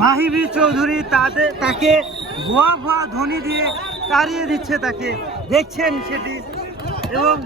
মাহিবী চৌধুরী তাকে ভুয়া ভুয়া ধ্বনি দিয়ে তাড়িয়ে দিচ্ছে, তাকে দেখছেন সেটি। এবং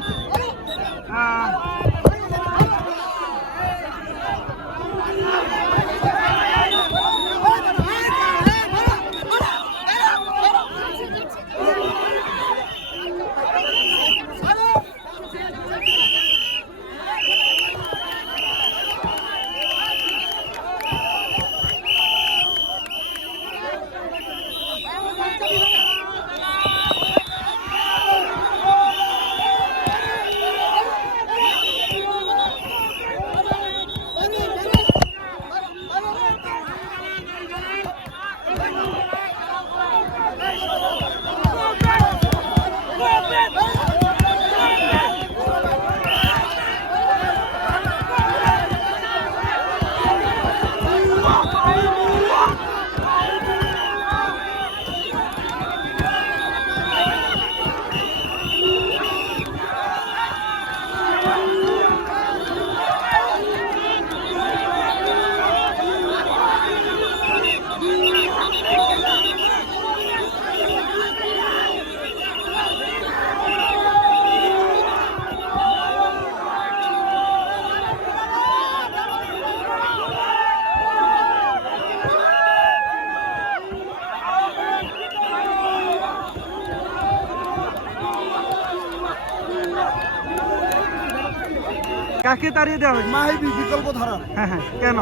কাকে তাড়িয়ে দেওয়া হয়েছে? মাহিবী বিকল্প ধারা। হ্যাঁ হ্যাঁ, কেন?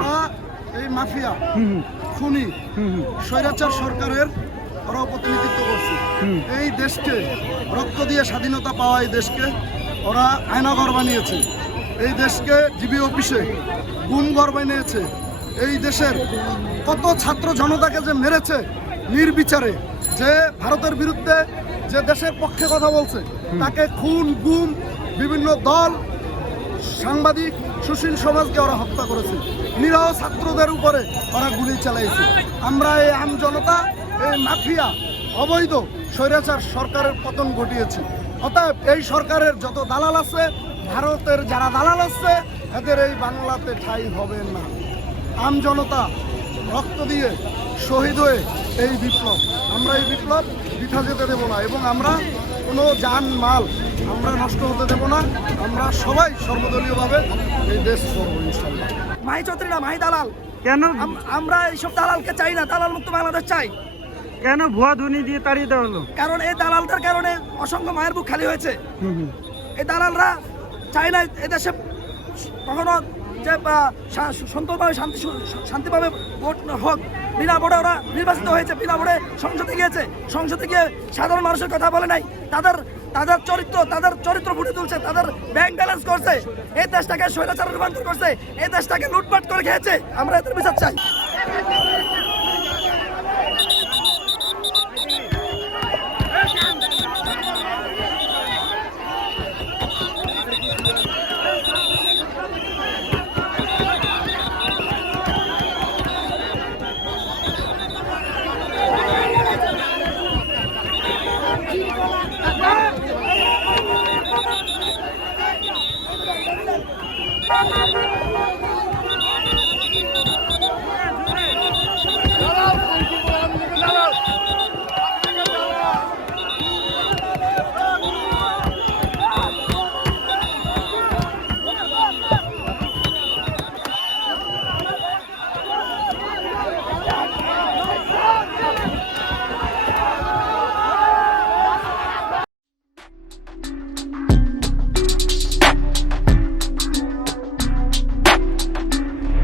এই মাফিয়া খুনি স্বৈরাচার সরকারের ওরা প্রতিনিধিত্ব করছে। এই দেশকে রক্ত দিয়ে স্বাধীনতা পাওয়া এই দেশকে ওরা আয়নাঘর বানিয়েছে। এই দেশকে জিবি অফিসে গুমঘর বানিয়েছে। এই দেশের কত ছাত্র জনতাকে যে মেরেছে নির্বিচারে, যে ভারতের বিরুদ্ধে যে দেশের পক্ষে কথা বলছে তাকে খুন গুম, বিভিন্ন দল সাংবাদিক সুশীল সমাজকে ওরা হত্যা করেছে। নিরহ ছাত্রদের উপরে ওরা গুলি চালাইছে। আমরা এই আম জনতা এই মাফিয়া অবৈধ স্বৈরাচার সরকারের পতন ঘটিয়েছি। অতএব এই সরকারের যত দালাল আছে, ভারতের যারা দালাল আছে, এদের এই বাংলাতে ঠাঁই হবে না। আম জনতা রক্ত দিয়ে শহীদ হয়ে এই বিপ্লব, আমরা এই বিপ্লব বৃথা যেতে দেব না এবং আমরা কোনো জান মাল আমরা নষ্ট হতে দেব না। আমরা সবাই সর্বদলীয়ভাবে এই দেশ করবো ইনশাল্লাহ। মাহি চৌধুরী না, মাহি দালাল। কেন? আমরা এইসব দালালকে চাই না, দালাল মুক্ত বাংলাদেশ চাই। কেন ভুয়া ধ্বনি দিয়ে তাড়িয়ে দেওয়া হলো? কারণ এই দালালদের কারণে অসংখ্য মায়ের বুক খালি হয়েছে। এই দালালরা চায় না এদেশে কখনো যে সুন্দরভাবে শান্তিভাবে ভোট হোক। বিনা ভোটে ওরা নির্বাচিত হয়েছে, বিনা ভোটে সংসদে গিয়েছে। সংসদে গিয়ে সাধারণ মানুষের কথা বলে নাই, তাদের চরিত্র ফুটে তুলছে, তাদের ব্যাংক ব্যালেন্স করছে, এই দেশটাকে স্বৈরাচারে রূপান্তর করছে, এই দেশটাকে লুটপাট করে খেয়েছে। আমরা এদের বিচার চাই।